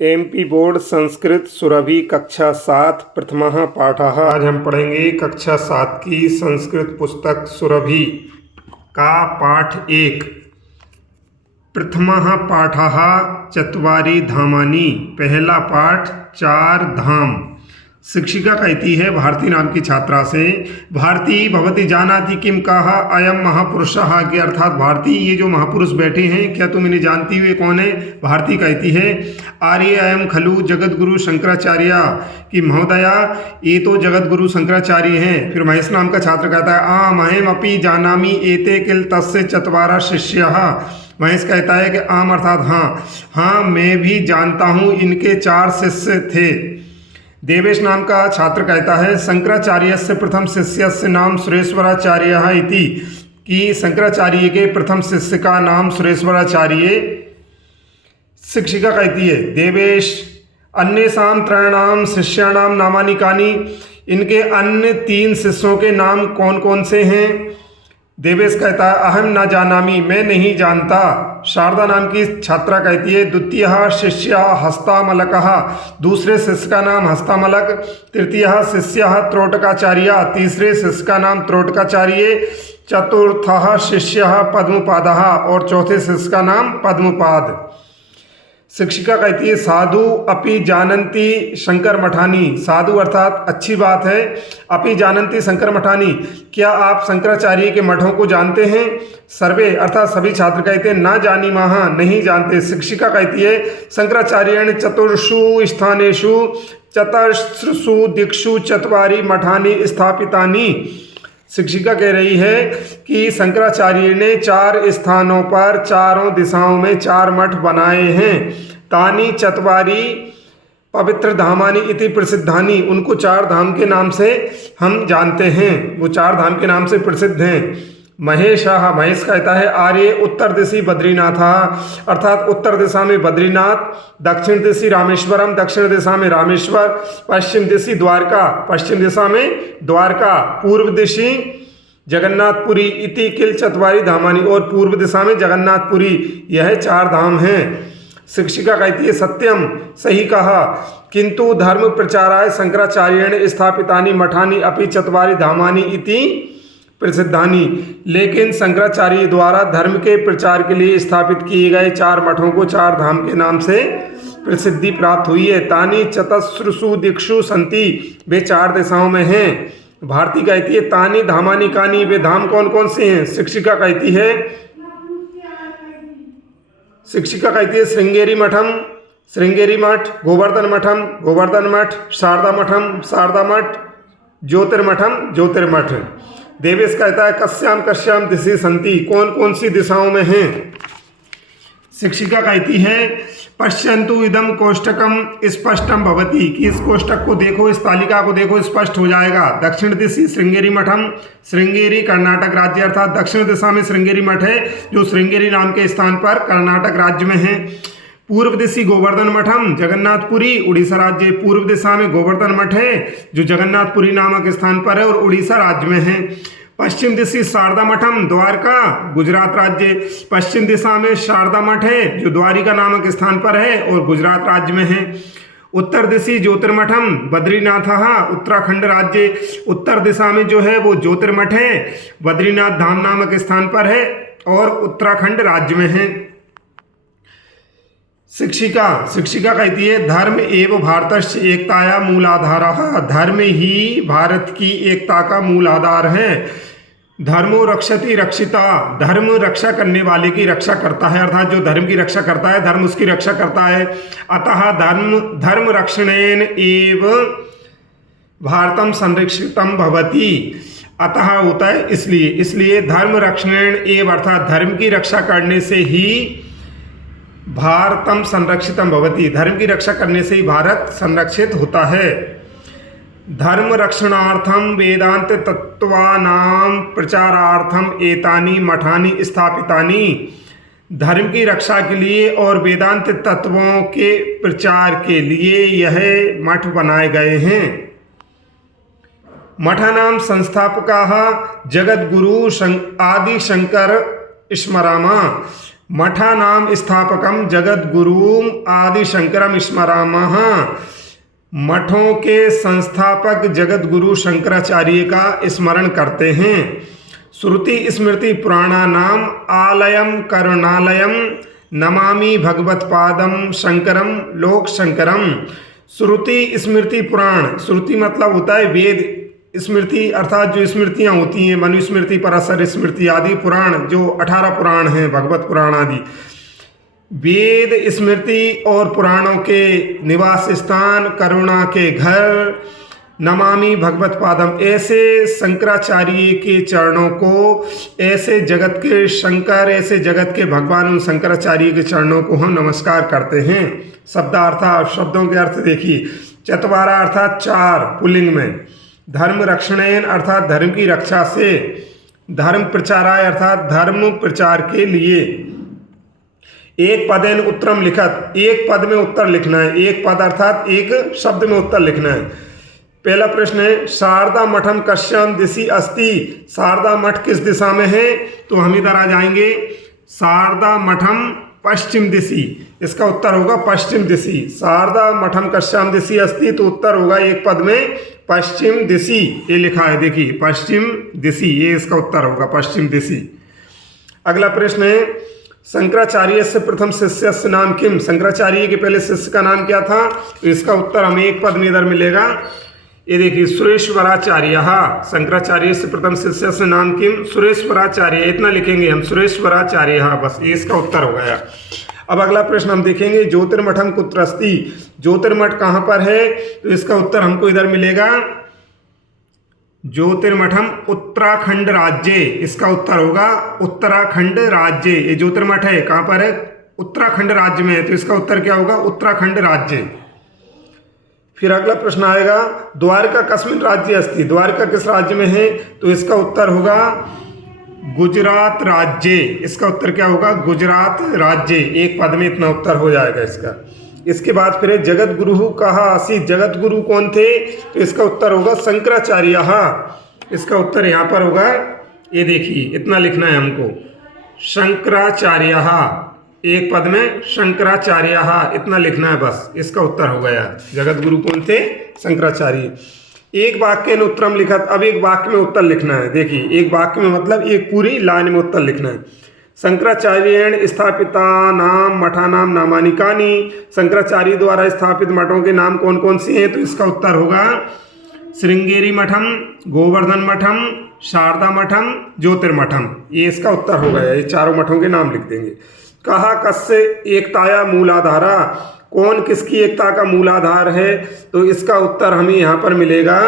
MP board Sanskrit Surabhi कक्षा 7 प्रथमः पाठः। आज हम पढ़ेंगे कक्षा 7 की संस्कृत पुस्तक सुरभि का पाठ 1। प्रथमः पाठः चत्वारि धामानि। पहला पाठ 4 धाम। शिक्षिका कहती है भारती नाम की छात्रा से, भारती भवती जानाति किम कहा अयम महापुरुषः, के अर्थात भारती ये जो महापुरुष बैठे हैं क्या तुम इन्हें जानती हुए कौन है। भारती कहती है आर्य अयम खलु जगतगुरु शंकराचार्य, कि महोदया ये तो जगतगुरु शंकराचार्य हैं। फिर महेश नाम का छात्र कहता है आम अहम अपि जानामि एते किल तस्य चत्वारः शिष्यः। महेश कहता है कि आम अर्थात हाँ मैं भी जानता हूँ इनके 4 शिष्य थे। देवेश नाम का छात्र कहता है शंकराचार्यस्य प्रथम शिष्यस्य नाम सुरेश्वराचार्यः इति, कि शंकराचार्य के प्रथम शिष्य का नाम सुरेश्वराचार्य। शिक्षिका कहती है देवेश अन्येषां त्रयाणां शिष्याणां नामानि कानि, इनके अन्य 3 शिष्यों के नाम कौन कौन से हैं। देवेश कहता है अहम न जानामि, मैं नहीं जानता। शारदा नाम की छात्रा कहती है द्वितीयः शिष्यः हस्तामलकः, दूसरे शिष्य का नाम हस्तामलक। तृतीयः शिष्यः त्रोटकाचार्य, तीसरे शिष्य का नाम त्रोटकाचार्य। चतुर्थः शिष्यः पद्मपादः, और चौथे शिष्य का नाम पद्मपाद। शिक्षिका कहती है साधु अपि जानन्ति शंकर मठानी, साधु अर्थात अच्छी बात है। अपि जानन्ति शंकर मठानी, क्या आप शंकराचार्य के मठों को जानते हैं। सर्वे अर्थात सभी छात्र कहते हैं ना जानीमः, नहीं जानते। शिक्षिका कहती है शंकराचार्येण चतुर्षु स्थानेषु चतस्रसु दिक्षु चत्वारि मठानि स्थापितानि। शिक्षिका कह रही है कि शंकराचार्य ने 4 स्थानों पर चारों दिशाओं में 4 मठ बनाए हैं। तानि चत्वारि पवित्र धामानि इति प्रसिद्धानि, उनको 4 धाम के नाम से हम जानते हैं, वो 4 धाम के नाम से प्रसिद्ध हैं। महेश कहता है आर्य उत्तर दिशि बद्रीनाथ, अर्थात उत्तर दिशा में बद्रीनाथ, दक्षिण दिशि रामेश्वरम, दक्षिण दिशा में रामेश्वर, पश्चिम दिशि द्वारका, पश्चिम दिशा में द्वारका, पूर्व दिशि जगन्नाथपुरी इति किल चत्वारि धामानि, और पूर्व दिशा में जगन्नाथपुरी, यह 4 धाम हैं। शिक्षिका कहती है सत्यम, सही कहा, किंतु धर्म प्रचाराय शंकराचार्येण स्थापितानि मठानि अपि चत्वारि धामानि इति प्रसिद्धानि, लेकिन शंकराचार्य द्वारा धर्म के प्रचार के लिए स्थापित किए गए 4 मठों को 4 धाम के नाम से प्रसिद्धि प्राप्त हुई है। तानि चतस्रसु दिक्षु संति, वे 4 दिशाओं में हैं। भारती कहती है तानि धामानि कानि, वे धाम कौन कौन से हैं। शिक्षिका कहती है श्रृंगेरी मठम, श्रृंगेरी मठ, गोवर्धन मठम, गोवर्धन मठ, शारदा मठम, शारदा मठ, ज्योतिर्मठम, ज्योतिर्मठ। देवेश कहता है कस्याम कस्याम दिशि संति, कौन कौन सी दिशाओं में हैं। शिक्षिका कहती है पश्यन्तु इदम कोष्टकम स्पष्टम भवति, कि इस कोष्टक को देखो, इस तालिका को देखो, स्पष्ट हो जाएगा। दक्षिण दिशि श्रृंगेरी मठम, श्रृंगेरी कर्नाटक राज्य, अर्थात दक्षिण दिशा में श्रृंगेरी मठ है जो श्रृंगेरी नाम के स्थान पर कर्नाटक राज्य में है। पूर्व दिशि गोवर्धन मठम जगन्नाथपुरी, उड़ीसा राज्य, पूर्व दिशा में गोवर्धन मठ है जो जगन्नाथपुरी नामक स्थान पर है और उड़ीसा राज्य में है। पश्चिम दिशि शारदा मठम द्वारका, गुजरात राज्य, पश्चिम दिशा में शारदा मठ है जो द्वारिका नामक स्थान पर है और गुजरात राज्य में है। उत्तर दिशि ज्योतिर्मठम बद्रीनाथ, उत्तराखंड राज्य, उत्तर दिशा में जो है वो ज्योतिर्मठ है, बद्रीनाथ धाम नामक स्थान पर है और उत्तराखंड राज्य में है। शिक्षिका कहती है धर्म एवं भारतस्य एकताया मूलाधारः, धर्म ही भारत की एकता का मूल आधार है। धर्मो रक्षति रक्षिता, धर्म रक्षा करने वाले की रक्षा करता है, अर्थात जो धर्म की रक्षा करता है धर्म उसकी रक्षा करता है। अतः धर्म रक्षणेन एव भारतम संरक्षितम भवति, अतः होता है इसलिए धर्म रक्षणेन एव, अर्थात धर्म की रक्षा करने से ही भारतम संरक्षितम भवति, धर्म की रक्षा करने से ही भारत संरक्षित होता है। धर्म रक्षणार्थम वेदांत तत्वानां प्रचारार्थम एतानि मठानि स्थापितानि, धर्म की रक्षा के लिए और वेदांत तत्वों के प्रचार के लिए यह मठ बनाए गए हैं। मठानां संस्थापकाः जगद्गुरु आदि शंकर स्मरामा, मठानां स्थापकं जगद्गुरुम् आदिशंकरं स्मरामः। मठों के संस्थापक जगद्गुरु शंकराचार्य का स्मरण करते हैं। श्रुति स्मृति पुराणानाम आलयम करुणालयम नमामि भगवत्पादम शंकरम लोक शंकरम। श्रुति स्मृति पुराण, श्रुति मतलब होता है वेद, स्मृति अर्थात जो स्मृतियाँ होती हैं, मनुस्मृति पराशर स्मृति आदि, पुराण जो 18 पुराण हैं, भगवत पुराण आदि, वेद स्मृति और पुराणों के निवास स्थान, करुणा के घर, नमामि भगवत पादम, ऐसे शंकराचार्य के चरणों को, ऐसे जगत के शंकर, ऐसे जगत के भगवान उन शंकराचार्य के चरणों को हम नमस्कार करते हैं। शब्दार्थ, शब्दों के अर्थ देखिए। चत्वारा अर्थात 4 पुल्लिंग में, धर्म रक्षणेन अर्थात धर्म की रक्षा से, धर्म प्रचाराय अर्थात धर्म प्रचार के लिए, एक पदेन उत्तरम लिखत, एक पद में उत्तर लिखना है, एक पद अर्थात एक शब्द में उत्तर लिखना है। पहला प्रश्न है शारदा मठम कश्याम दिशि अस्ति, शारदा मठ किस दिशा में है? तो हम इधर आ जाएंगे, शारदा मठम पश्चिम दिशि, इसका उत्तर होगा पश्चिम दिशि। शारदा मठम कश्याम दिशि अस्ति, तो उत्तर होगा एक पद में पश्चिम दिशि, ये लिखा है देखिए पश्चिम दिशि, ये इसका उत्तर होगा पश्चिम दिशि। अगला प्रश्न है शंकराचार्य से प्रथम शिष्य से नाम किम, शंकराचार्य के पहले शिष्य का नाम क्या था? तो इसका उत्तर हमें एक पद में इधर मिलेगा, ये देखिए सुरेश्वराचार्य। शंकराचार्य से प्रथम शिष्य से नाम किम, सुरेश्वराचार्य, इतना लिखेंगे हम, सुरेश्वराचार्य, बस ये इसका उत्तर हो गया। अब अगला प्रश्न हम देखेंगे ज्योतिर्मठम कुत्र अस्ति, ज्योतिर्मठ कहाँ पर है? तो इसका उत्तर हमको इधर मिलेगा ज्योतिर्मठम उत्तराखंड राज्य, इसका उत्तर होगा उत्तराखंड राज्य। ये ज्योतिर्मठ है कहाँ पर है? उत्तराखंड राज्य में है, तो इसका उत्तर क्या होगा? उत्तराखंड राज्य। फिर अगला प्रश्न आएगा द्वारका कस्मिन राज्य अस्ति, द्वारका किस राज्य में है? तो इसका उत्तर होगा गुजरात राज्य, इसका उत्तर क्या होगा? गुजरात राज्य, एक पद में इतना उत्तर हो जाएगा इसका। इसके बाद फिर जगत गुरु कहा आसीत, जगत गुरु कौन थे? तो इसका उत्तर होगा शंकराचार्य, इसका उत्तर यहाँ पर होगा, ये देखिए इतना लिखना है हमको, शंकराचार्य, एक पद में शंकराचार्य, इतना लिखना है बस, इसका उत्तर हो गया। जगत गुरु कौन थे? शंकराचार्य। एक वाक्य में उत्तरम लिखत, अब एक वाक्य में उत्तर लिखना है, देखिए एक वाक्य में मतलब एक पूरी लाइन में उत्तर लिखना है। शंकराचार्येण स्थापिता नाम मठानाम नामानि कानि, शंकराचार्य द्वारा स्थापित मठों के नाम कौन कौन से हैं? तो इसका उत्तर होगा श्रृंगेरी मठम, गोवर्धन मठम, शारदा मठम, ज्योतिर्मठम, ये इसका उत्तर हो गया। ये चारों मठों के नाम लिख देंगे। कहा कस्य एकताया मूलाधारा, कौन किसकी एकता का मूलाधार है? तो इसका उत्तर हमें यहाँ पर मिलेगा,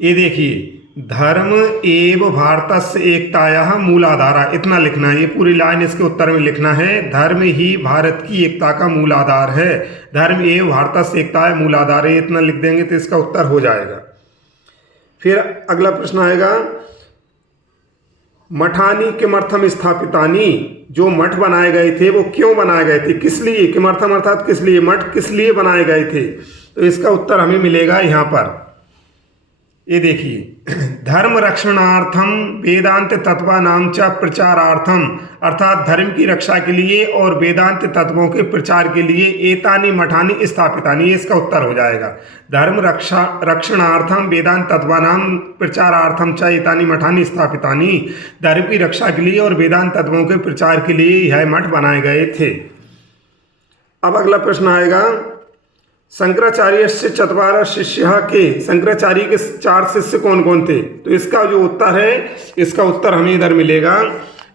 ये देखिए धर्म एव भारतस्य एकताया मूलाधारा, इतना लिखना है, ये पूरी लाइन इसके उत्तर में लिखना है। धर्म ही भारत की एकता का मूलाधार है, धर्म एव भारतस्य एकताया मूलाधार है, इतना लिख देंगे तो इसका उत्तर हो जाएगा। फिर अगला प्रश्न आएगा मठानी किमर्थम स्थापितानी, जो मठ बनाए गए थे वो क्यों बनाए गए थे, किस लिए? किमर्थम अर्थात किस लिए, मठ किस लिए बनाए गए थे? तो इसका उत्तर हमें मिलेगा यहाँ पर, ये देखिए धर्म रक्षणार्थम वेदांत तत्वानाम च प्रचारार्थम, अर्थात धर्म की रक्षा के लिए और वेदांत तत्वों के प्रचार के लिए एतानि मठानि स्थापितानि, इसका उत्तर हो जाएगा। धर्म रक्षणार्थम वेदांत तत्वानाम प्रचारार्थम च एतानि मठानि स्थापितानि, धर्म की रक्षा के लिए और वेदांत तत्वों के प्रचार के लिए यह मठ बनाए गए थे। अब अगला प्रश्न आएगा शंकराचार्य से चत्वार शिष्य के, शंकराचार्य के 4 शिष्य कौन कौन थे? तो इसका जो उत्तर है, इसका उत्तर हमें इधर मिलेगा,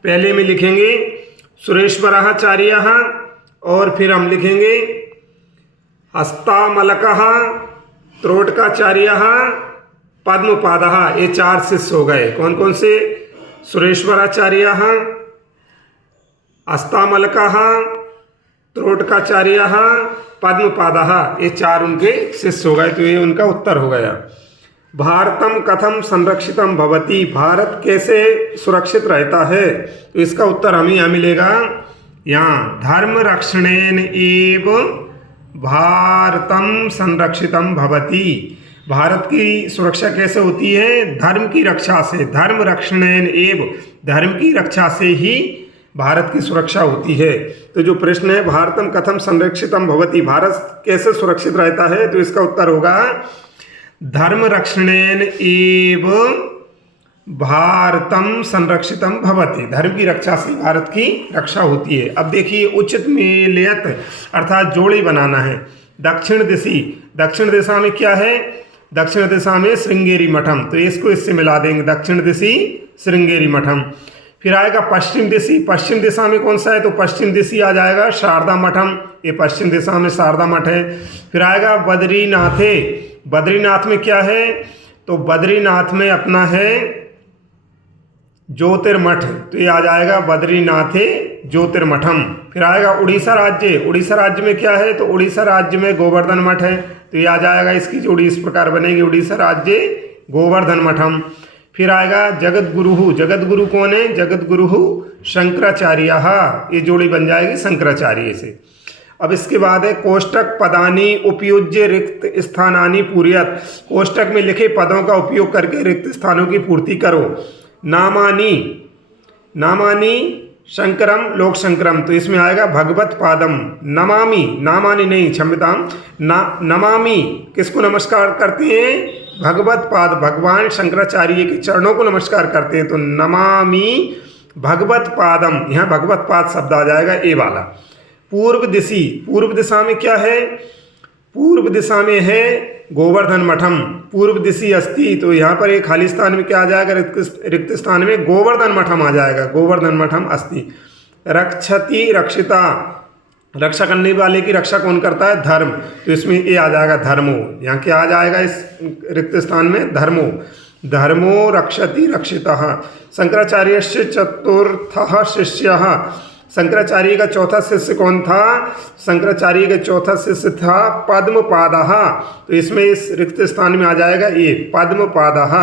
पहले में लिखेंगे सुरेश्वराचार्य, और फिर हम लिखेंगे हस्तामलकः, त्रोटकाचार्य, पद्मपादः, ये 4 शिष्य हो गए। कौन कौन से? सुरेश्वराचार्य, हस्तामलकः, त्रोटकाचार्य, पद्मपादः, ये 4 उनके शिष्य हो गए, तो ये उनका उत्तर हो गया। भारतम कथम संरक्षितम भवति, भारत कैसे सुरक्षित रहता है? तो इसका उत्तर हमें यहाँ मिलेगा, यहाँ धर्म रक्षणेन एव भारतम संरक्षितम भवति, भारत की सुरक्षा कैसे होती है? धर्म की रक्षा से, धर्म रक्षणेन एव, धर्म की रक्षा से ही भारत की सुरक्षा होती है। तो जो प्रश्न है भारतम कथम संरक्षितम भवति, भारत कैसे सुरक्षित रहता है, तो इसका उत्तर होगा धर्म रक्षणेन एव भारतम संरक्षितम भवति, धर्म की रक्षा से भारत की रक्षा होती है। अब देखिए उचित मेलयत अर्थात जोड़ी बनाना है। दक्षिण दिशी, दक्षिण दिशा में क्या है, दक्षिण दिशा में श्रृंगेरी मठम, तो इसको इससे मिला देंगे, दक्षिण दिशी श्रृंगेरी मठम। फिर आएगा पश्चिम दिशी, पश्चिम दिशा में कौन सा है, तो पश्चिम दिशी आ जाएगा शारदा मठम, ये पश्चिम दिशा में शारदा मठ है। फिर आएगा बद्रीनाथे, बद्रीनाथ में क्या है, तो बद्रीनाथ में अपना है ज्योतिर्मठ, तो ये आ जाएगा बद्रीनाथे ज्योतिर्मठम। फिर आएगा उड़ीसा राज्य, उड़ीसा राज्य में क्या है, तो उड़ीसा राज्य में गोवर्धन मठ है, तो ये आ जाएगा, इसकी जोड़ी इस प्रकार बनेगी, उड़ीसा राज्य गोवर्धन मठम। फिर आएगा जगत गुरु, जगत गुरु कौन है, जगत गुरु शंकराचार्य, ये जोड़ी बन जाएगी शंकराचार्य से। अब इसके बाद है कोष्टक पदानी उपयुज्य रिक्त स्थानानि पूर्यत, कोष्टक में लिखे पदों का उपयोग करके रिक्त स्थानों की पूर्ति करो। नामानी, नामानी शंकरम लोक शंकरम, तो इसमें आएगा भगवत पादम। नमामि, नामानी नहीं क्षम्यताम, नमामि किसको नमस्कार करते हैं, भगवत पाद, भगवान शंकराचार्य के चरणों को नमस्कार करते हैं, तो नमामि भगवत पादम, यहाँ भगवत पाद शब्द आ जाएगा ए वाला। पूर्व दिशी, पूर्व दिशा में क्या है, पूर्व दिशा में है गोवर्धन मठम, पूर्व दिशी अस्ति, तो यहाँ पर एक खाली स्थान में क्या आ जाएगा, रिक्त स्थान में गोवर्धन मठम आ जाएगा, गोवर्धन मठम अस्ति। रक्षति रक्षिता, रक्षा करने वाले की रक्षा कौन करता है, धर्म, तो इसमें ये आ जाएगा धर्मो, यहाँ क्या आ जाएगा इस रिक्त स्थान में, धर्मो, धर्मो रक्षति रक्षितः। शंकराचार्यस्य चतुर्थः शिष्यः, शंकराचार्य का चौथा शिष्य कौन था, शंकराचार्य का चौथा शिष्य था पद्मपादः, तो इसमें इस रिक्त स्थान में आ जाएगा ये पद्मपादः।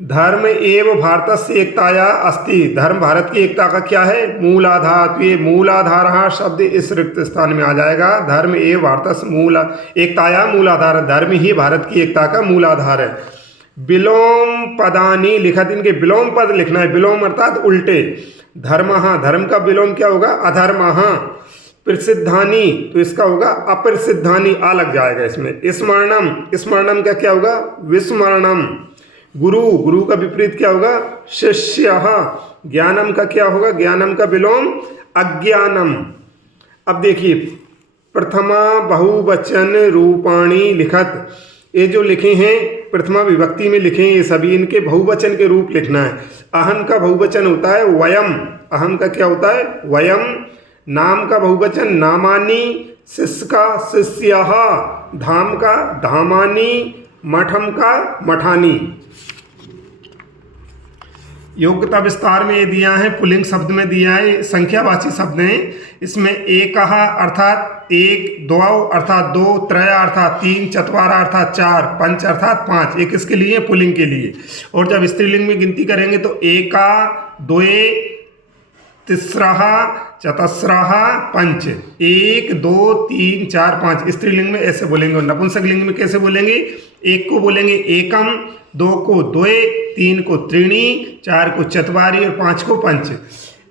धर्म एव भारतस्य एकताया अस्ति, धर्म भारत की एकता का क्या है, मूलाधार, तो ये मूलाधार शब्द इस रिक्त स्थान में आ जाएगा, धर्म एव भारतस्य मूल एकताया मूलाधार, धर्म ही भारत की एकता का मूलाधार है। विलोम पदानी लिखा, इनके विलोम पद लिखना है, विलोम अर्थात उल्टे, धर्मः, धर्म का विलोम क्या होगा, अधर्मः। प्रसिद्धानी, तो इसका होगा अप्रसिद्धानी, आ लग जाएगा इसमें। स्मरणम, स्मरणम का क्या होगा, विस्मरणम। गुरु, गुरु का विपरीत क्या होगा, शिष्यः। ज्ञानम का क्या होगा, ज्ञानम का विलोम अज्ञानम। अब देखिए प्रथमा बहुवचन रूपाणी लिखत, ये जो लिखे हैं प्रथमा विभक्ति में लिखे हैं, ये सभी इनके बहुवचन के रूप लिखना है। अहम का बहुवचन होता है वयम, अहम का क्या होता है वयम। नाम का बहुवचन नामानी, शिष्य का शिष्यः, धाम का धामानी, मठम का मठानी। योग्यता विस्तार में ये दिया है, पुल्लिंग शब्द में दिया है, संख्यावाची शब्द हैं, इसमें एकः अर्थात एक, द्वौ अर्थात दो, त्रय अर्थात तीन, चत्वारा अर्थात चार, पंच अर्थात पाँच, एक इसके लिए पुल्लिंग के लिए। और जब स्त्रीलिंग में गिनती करेंगे तो एका, द्वे, तिस्रः, चतस्रः, पंच, एक, दो, तीन, चार, पाँच, स्त्रीलिंग में ऐसे बोलेंगे। और नपुंसक लिंग में कैसे बोलेंगे, एक को बोलेंगे एकम, दो को द्वे, तीन को त्रीणी, चार को चत्वारी और पाँच को पंच।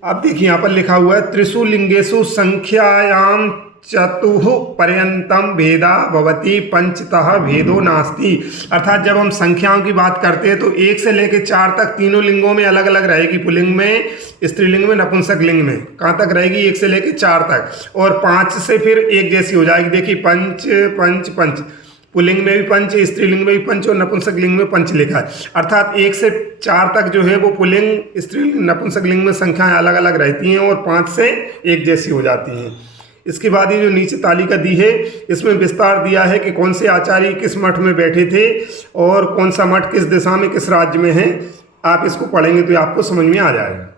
अब देखिए यहाँ पर लिखा हुआ है त्रिषु लिंगेषु संख्यायाम चतुः पर्यंतम भेदा भवति पंचतः भेदो नास्ति, अर्थात जब हम संख्याओं की बात करते हैं तो एक से लेकर चार तक तीनों लिंगों में अलग अलग रहेगी, पुल्लिंग में, स्त्रीलिंग में, नपुंसक लिंग में, कहाँ तक रहेगी, एक से लेकर चार तक, और पाँच से फिर एक जैसी हो जाएगी। देखिए पंच पंच पंच, पुल्लिंग में भी पंच, स्त्रीलिंग में भी पंच और नपुंसक लिंग में पंच लिखा है, अर्थात एक से चार तक जो है वो पुल्लिंग, स्त्रीलिंग, नपुंसक लिंग में संख्याएं अलग अलग रहती हैं और पाँच से एक जैसी हो जाती हैं। इसके बाद ये जो नीचे तालिका दी है इसमें विस्तार दिया है कि कौन से आचार्य किस मठ में बैठे थे और कौन सा मठ किस दिशा में किस राज्य में है। आप इसको पढ़ेंगे तो आपको समझ में आ जाएगा।